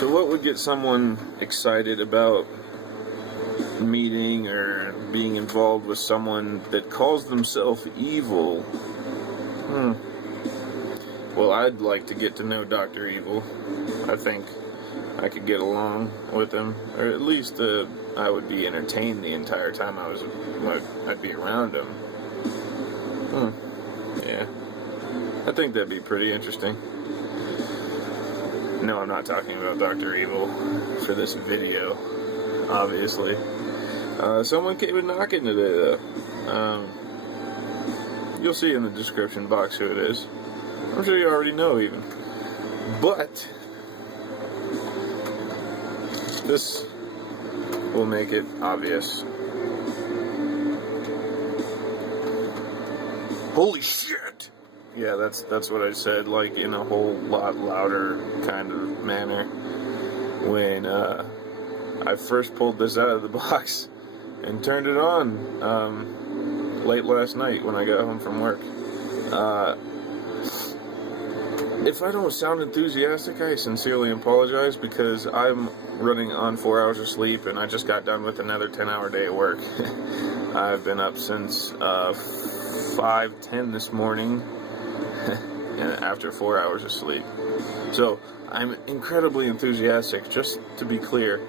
So what would get someone excited about meeting or being involved with someone that calls themselves evil? Well, I'd like to get to know Dr. Evil. I think I could get along with him, or at least I would be entertained the entire time I'd be around him. Yeah, I think that'd be pretty interesting. No, I'm not talking about Dr. Evil for this video, obviously. Someone came a knocking today, though. You'll see in the description box who it is. I'm sure you already know, even. But this will make it obvious. Holy shit! Yeah, that's what I said, like in a whole lot louder kind of manner when I first pulled this out of the box and turned it on late last night when I got home from work. If I don't sound enthusiastic, I sincerely apologize because I'm running on 4 hours of sleep and I just got done with another 10-hour day at work. I've been up since 5:10 this morning after 4 hours of sleep. So I'm incredibly enthusiastic, just to be clear.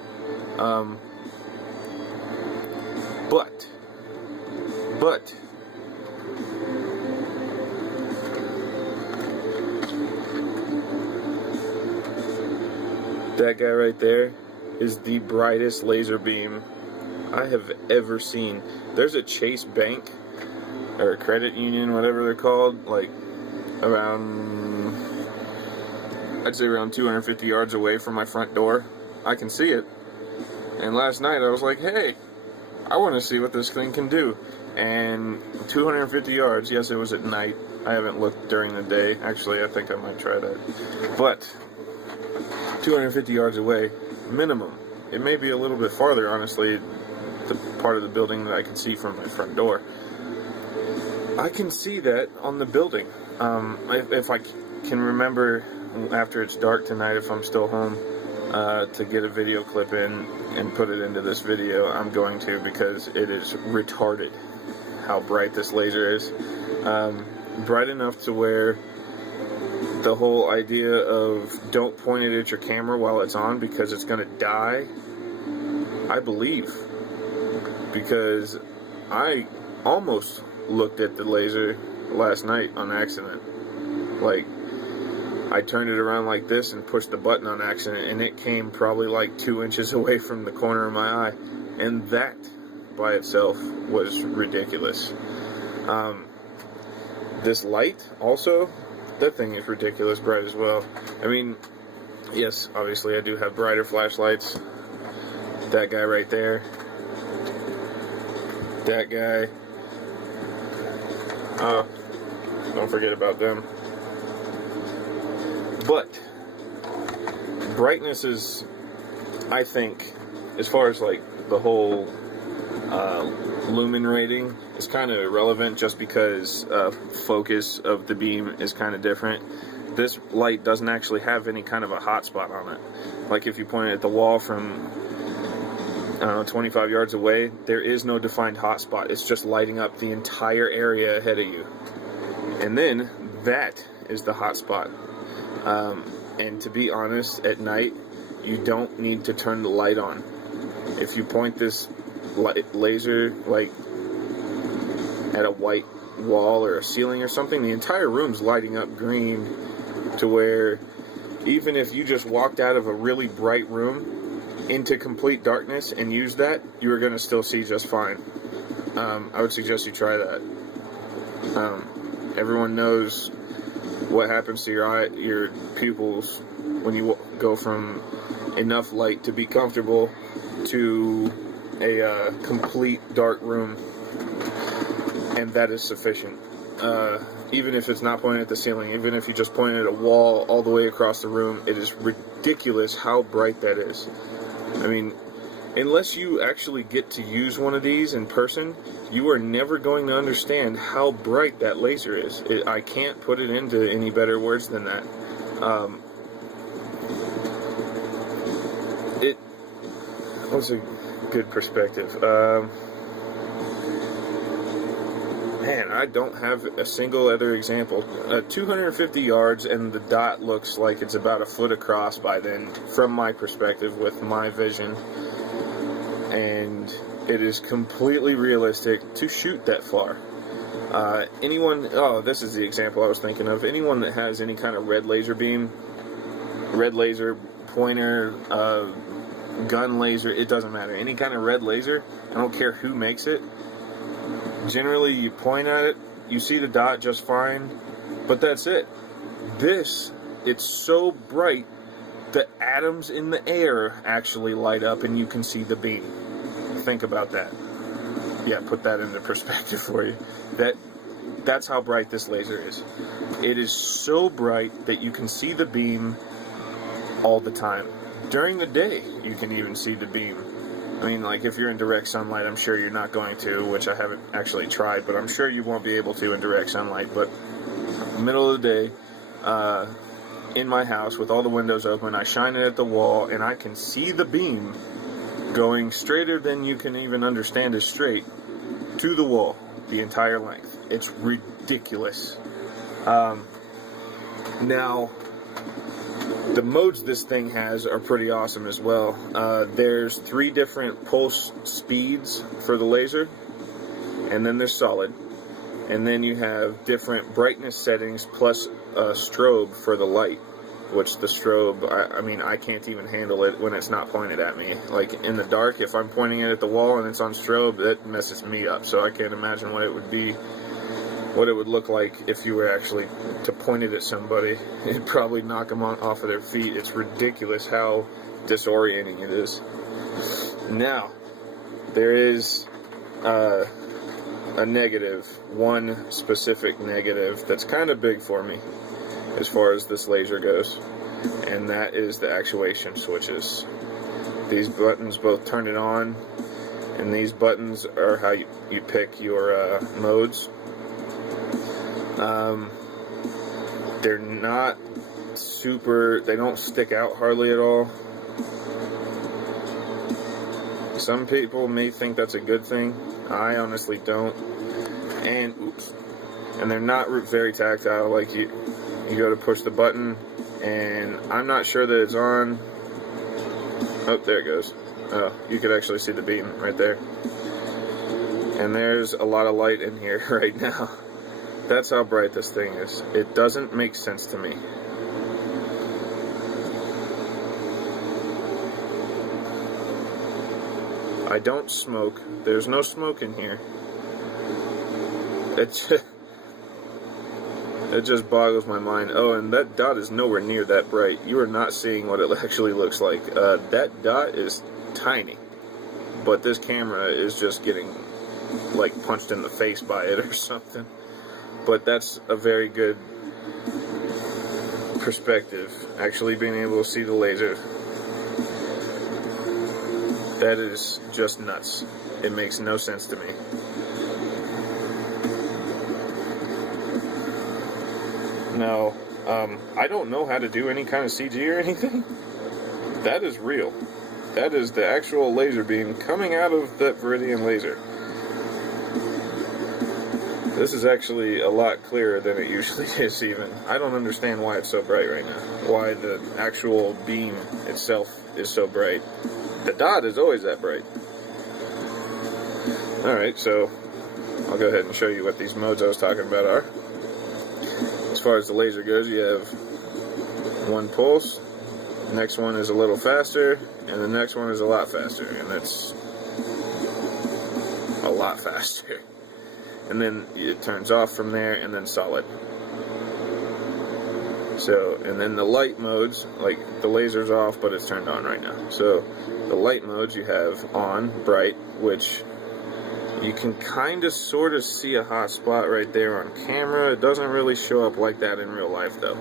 But that guy right there is the brightest laser beam I have ever seen. There's a Chase Bank, or a credit union, whatever they're called, like I'd say around 250 yards away from my front door. I can see it. And last night I was like, hey, I want to see what this thing can do. And 250 yards, yes, it was at night. I haven't looked during the day. Actually, I think I might try that. But 250 yards away, minimum. It may be a little bit farther, honestly, the part of the building that I can see from my front door. I can see that on the building. If I can remember after it's dark tonight, if I'm still home, to get a video clip in and put it into this video, I'm going to, because it is retarded how bright this laser is. Bright enough to where the whole idea of don't point it at your camera while it's on because it's going to die, I believe. Because I almost looked at the laser last night on accident. Like, I turned it around like this and pushed the button on accident, and it came probably like 2 inches away from the corner of my eye. And that by itself was ridiculous. This light also, that thing is ridiculous bright as well. I mean, yes, obviously I do have brighter flashlights. That guy right there. That guy. Don't forget about them. But brightness is, I think, as far as like the whole lumen rating, is kind of irrelevant just because focus of the beam is kind of different. This light doesn't actually have any kind of a hot spot on it. Like if you point it at the wall from 25 yards away, there is no defined hot spot. It's just lighting up the entire area ahead of you. And then that is the hot spot. And to be honest, at night, you don't need to turn the light on. If you point this laser like at a white wall or a ceiling or something, the entire room's lighting up green, to where even if you just walked out of a really bright room into complete darkness and used that, you are going to still see just fine. I would suggest you try that. Everyone knows what happens to your pupils when you go from enough light to be comfortable to a complete dark room, and that is sufficient. Even if it's not pointed at the ceiling, even if you just point it at a wall all the way across the room, it is ridiculous how bright that is. I mean, unless you actually get to use one of these in person, you are never going to understand how bright that laser is. I can't put it into any better words than that. what's a good perspective? Man, I don't have a single other example. 250 yards, and the dot looks like it's about a foot across by then, from my perspective, with my vision. And it is completely realistic to shoot that far. This is the example I was thinking of. Anyone that has any kind of red laser beam, red laser, pointer, gun laser, it doesn't matter. Any kind of red laser, I don't care who makes it. Generally, you point at it, you see the dot just fine, but that's it. This, it's so bright, the atoms in the air actually light up and you can see the beam. Think about that. Yeah, put that into perspective for you. That's how bright this laser is. It is so bright that you can see the beam all the time. During the day, you can even see the beam. I mean, like, if you're in direct sunlight, I'm sure you're not going to, which I haven't actually tried, but I'm sure you won't be able to in direct sunlight. But middle of the day, in my house, with all the windows open, I shine it at the wall, and I can see the beam going straighter than you can even understand is straight to the wall, the entire length. It's ridiculous. Now, the modes this thing has are pretty awesome as well. There's 3 different pulse speeds for the laser, and then there's solid. And then you have different brightness settings plus a strobe for the light, which the strobe, I mean, I can't even handle it when it's not pointed at me. Like, in the dark, if I'm pointing it at the wall and it's on strobe, that messes me up. So I can't imagine what it would be, what it would look like if you were actually to point it at somebody. It'd probably knock them off of their feet. It's ridiculous how disorienting it is. Now, there is a negative, one specific negative that's kind of big for me as far as this laser goes, and that is the actuation switches. These buttons both turn it on, and these buttons are how you pick your modes. They're not super, they don't stick out hardly at all. Some people may think that's a good thing. I honestly don't. And they're not very tactile. Like, you go to push the button, and I'm not sure that it's on. Oh, there it goes. Oh, you could actually see the beam right there. And there's a lot of light in here right now. That's how bright this thing is. It doesn't make sense to me. I don't smoke. There's no smoke in here. It just boggles my mind. Oh, and that dot is nowhere near that bright. You are not seeing what it actually looks like. That dot is tiny, but this camera is just getting, like, punched in the face by it or something. But that's a very good perspective, actually being able to see the laser. That is just nuts. It makes no sense to me. Now, I don't know how to do any kind of CG or anything. That is real. That is the actual laser beam coming out of that Viridian laser. This is actually a lot clearer than it usually is even. I don't understand why it's so bright right now. Why the actual beam itself is so bright. The dot is always that bright. Alright, so I'll go ahead and show you what these modes I was talking about are. As far as the laser goes, you have one pulse, the next one is a little faster, and the next one is a lot faster, and that's a lot faster. And then it turns off from there, and then solid. So, and then the light modes, like the laser's off, but it's turned on right now. So, the light modes you have on, bright, which you can kind of sort of see a hot spot right there on camera. It doesn't really show up like that in real life, though.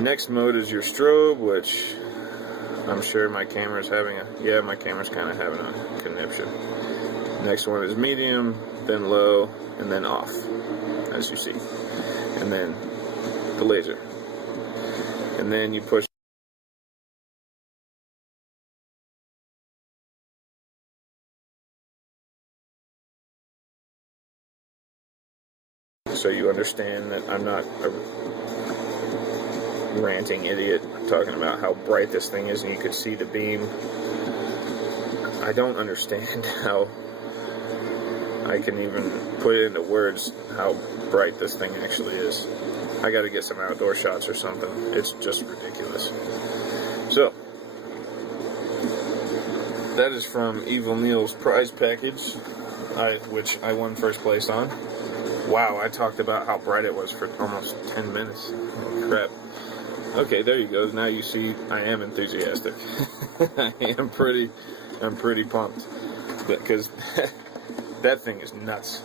Next mode is your strobe, which I'm sure my camera's having a, yeah, my camera's kind of having a conniption. Next one is medium, then low, and then off, as you see. And then the laser. And then you push so you understand that I'm not a ranting idiot talking about how bright this thing is and you could see the beam. I don't understand how I can even put it into words how bright this thing actually is. I gotta get some outdoor shots or something. It's just ridiculous. So, that is from Evil Neil's prize package, which I won first place on. Wow, I talked about how bright it was for almost 10 minutes. Oh, crap. Okay, there you go. Now you see I am enthusiastic. I'm pretty pumped. Because that thing is nuts.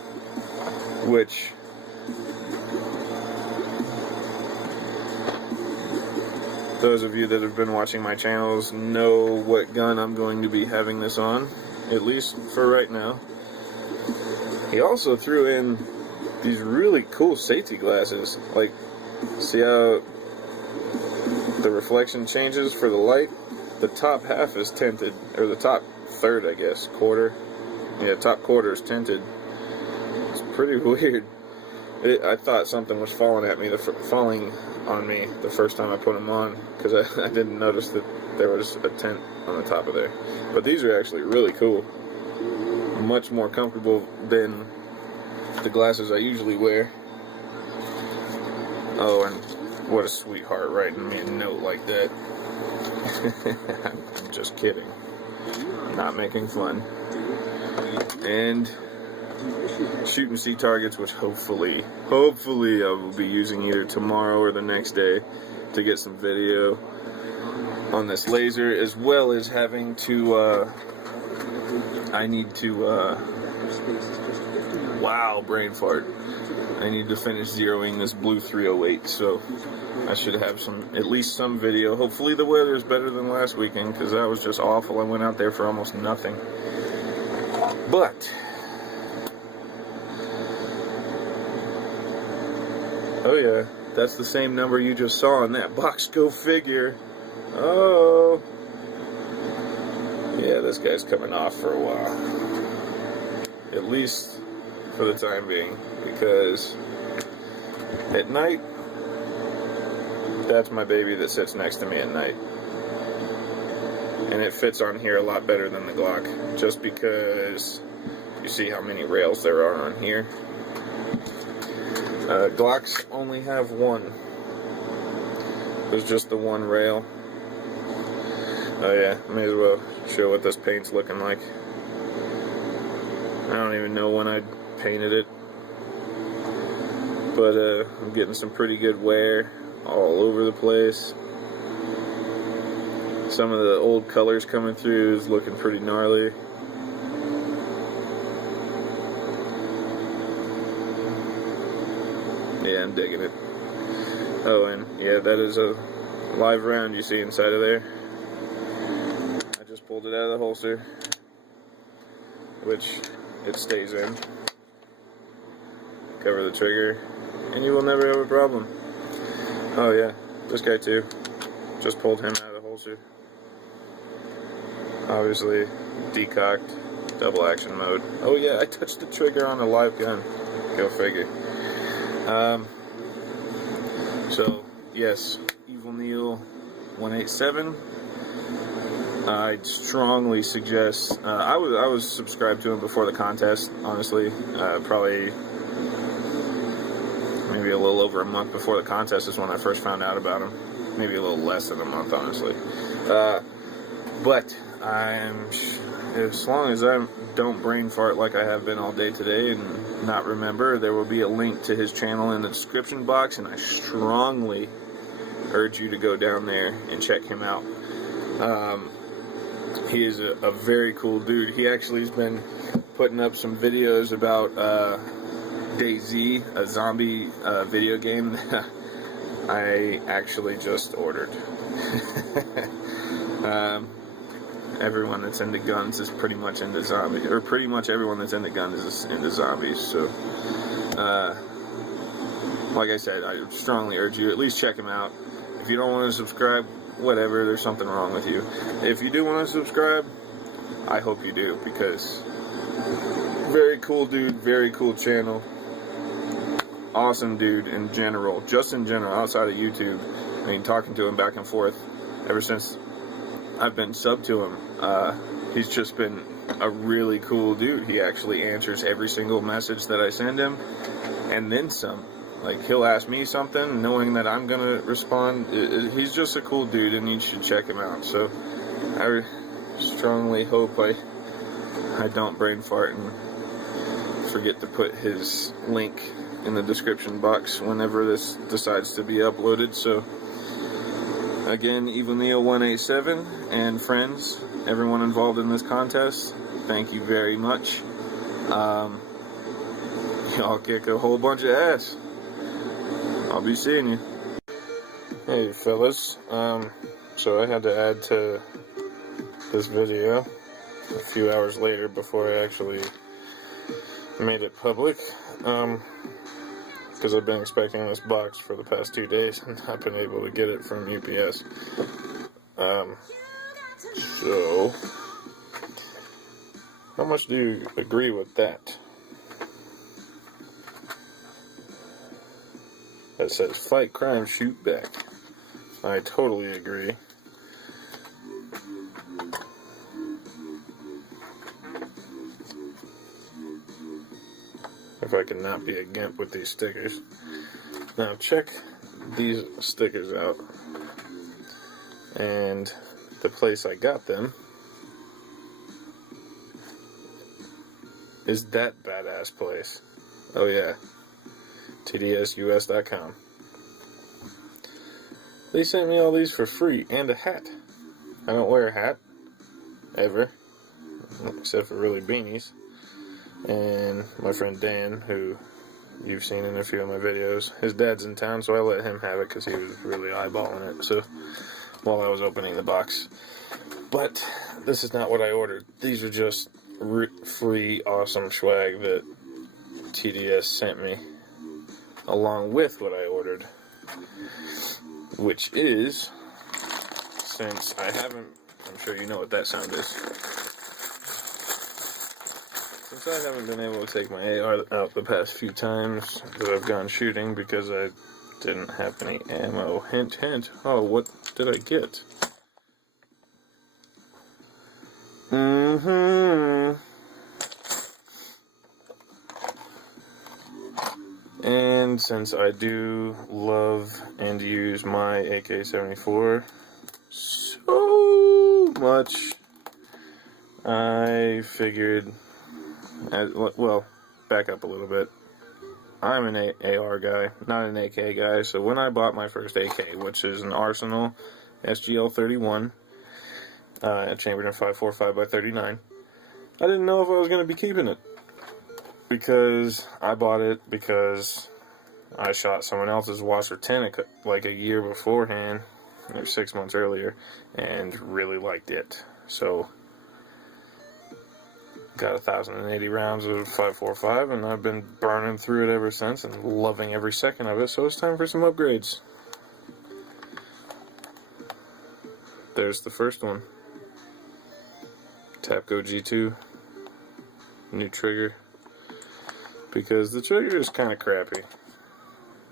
Which, those of you that have been watching my channels know what gun I'm going to be having this on, at least for right now. He also threw in these really cool safety glasses. Like, see how the reflection changes for the light? The top half is tinted, or the top third, I guess, quarter. Yeah, top quarter is tinted. It's pretty weird. I thought something was falling on me the first time I put them on, because I didn't notice that there was a tint on the top of there. But these are actually really cool. Much more comfortable than the glasses I usually wear. Oh, and what a sweetheart writing me a note like that. I'm just kidding. Not making fun. And shoot and see targets, which hopefully I will be using either tomorrow or the next day to get some video on this laser, as well as having to wow, brain fart. I need to finish zeroing this Blue 308, so I should have at least some video. Hopefully the weather is better than last weekend, because that was just awful. I went out there for almost nothing. But oh yeah, that's the same number you just saw in that box. Go figure. Oh yeah, this guy's coming off for a while, at least for the time being, because at night, that's my baby that sits next to me at night, and it fits on here a lot better than the Glock, just because you see how many rails there are on here. Glocks only have one. There's just the one rail. Oh yeah, may as well show what this paint's looking like. I don't even know when I painted it, but I'm getting some pretty good wear all over the place. Some of the old colors coming through is looking pretty gnarly. Yeah, I'm digging it. Oh, and yeah, that is a live round you see inside of there. I just pulled it out of the holster, which it stays in. Cover the trigger, and you will never have a problem. Oh yeah, this guy too. Just pulled him out of the holster. Obviously, decocked, double action mode. Oh yeah, I touched the trigger on a live gun. Go figure. So yes, Evil Neil 187. I'd strongly suggest. I was subscribed to him before the contest. Honestly, probably maybe a little over a month before the contest is when I first found out about him. Maybe a little less than a month, honestly. But as long as I don't brain fart like I have been all day today and not remember, there will be a link to his channel in the description box, and I strongly urge you to go down there and check him out. He is a very cool dude. He actually has been putting up some videos about DayZ, a zombie video game that I actually just ordered. Everyone that's into guns is pretty much into zombies, or pretty much everyone that's into guns is into zombies. So, like I said, I strongly urge you at least check him out. If you don't want to subscribe, whatever, there's something wrong with you. If you do want to subscribe, I hope you do, because very cool dude, very cool channel. awesome dude in general, just in general, outside of YouTube. I mean, talking to him back and forth ever since I've been subbed to him. He's just been a really cool dude. He actually answers every single message that I send him, and then some. Like, he'll ask me something, knowing that I'm gonna respond. He's just a cool dude, and you should check him out. So, I strongly hope I don't brain fart and forget to put his link in the description box whenever this decides to be uploaded. So, again, Evil Neo 187 and friends, everyone involved in this contest, thank you very much. Y'all kick a whole bunch of ass. I'll be seeing you. Hey fellas, so I had to add to this video a few hours later before I actually made it public, because I've been expecting this box for the past 2 days and not been able to get it from UPS. So, how much do you agree with that? That says, fight crime, shoot back. I totally agree. If I can not be a gimp with these stickers. Now check these stickers out. And the place I got them is that badass place. Oh yeah. TDSUS.com. They sent me all these for free and a hat. I don't wear a hat ever, except for really beanies. And my friend Dan, who you've seen in a few of my videos, his dad's in town, so I let him have it because he was really eyeballing it. So while I was opening the box, but this is not what I ordered. These are just free, awesome swag that TDS sent me, along with what I ordered, which is, since I haven't, I'm sure you know what that sound is, since I haven't been able to take my AR out the past few times that I've gone shooting because I didn't have any ammo, hint hint, oh, what did I get? And since I do love and use my AK-74 so much, I figured, well, back up a little bit. I'm an AR guy, not an AK guy, so when I bought my first AK, which is an Arsenal SGL-31, chambered in 5.45x39, I didn't know if I was going to be keeping it. Because I bought it because I shot someone else's Wasser 10 like a year beforehand, or 6 months earlier, and really liked it. So, got 1,080 rounds of 5.45, and I've been burning through it ever since and loving every second of it, so it's time for some upgrades. There's the first one. Tapco G2. New trigger. Because the trigger is kind of crappy.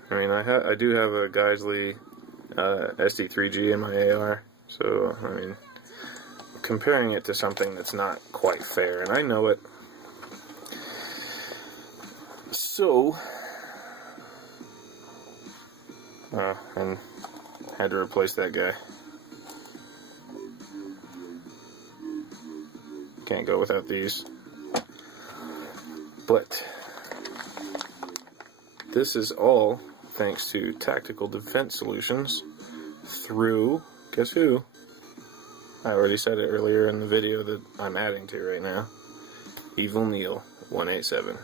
I mean, I do have a Geisley SD3G in my AR, so, I mean, comparing it to something that's not quite fair, and I know it. So, and had to replace that guy. Can't go without these. But this is all thanks to Tactical Defense Solutions through, guess who? I already said it earlier in the video that I'm adding to right now. Evil Neo 187.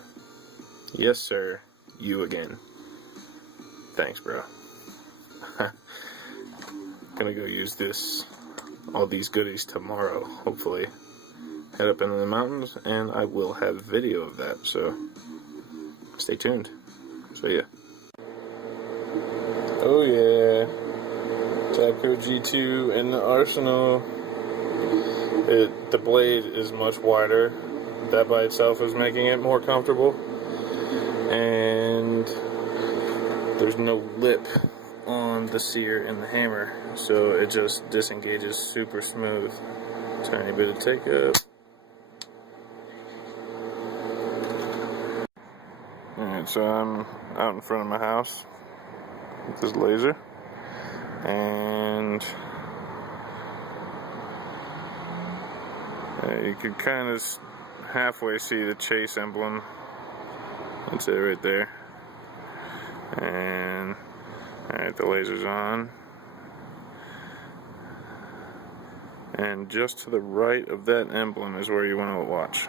Yes, sir. You again. Thanks, bro. Gonna go use all these goodies tomorrow, hopefully. Head up into the mountains, and I will have video of that, so stay tuned. So yeah. Oh yeah. Tapco G2 in the Arsenal. The blade is much wider. That by itself is making it more comfortable. And there's no lip on the sear in the hammer, so it just disengages super smooth. Tiny bit of take up. Alright, so I'm out in front of my house with this laser, and you can kind of halfway see the Chase emblem. That's it right there. And alright, the laser's on. And just to the right of that emblem is where you want to watch.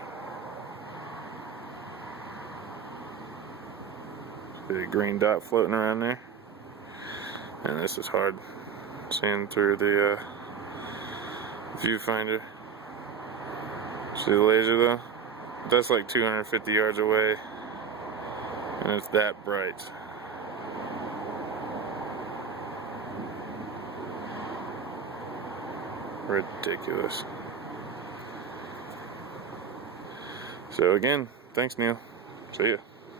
See the green dot floating around there? And this is hard seeing through the viewfinder. See the laser though? That's like 250 yards away, and it's that bright. Ridiculous. So again, thanks Neil. See ya.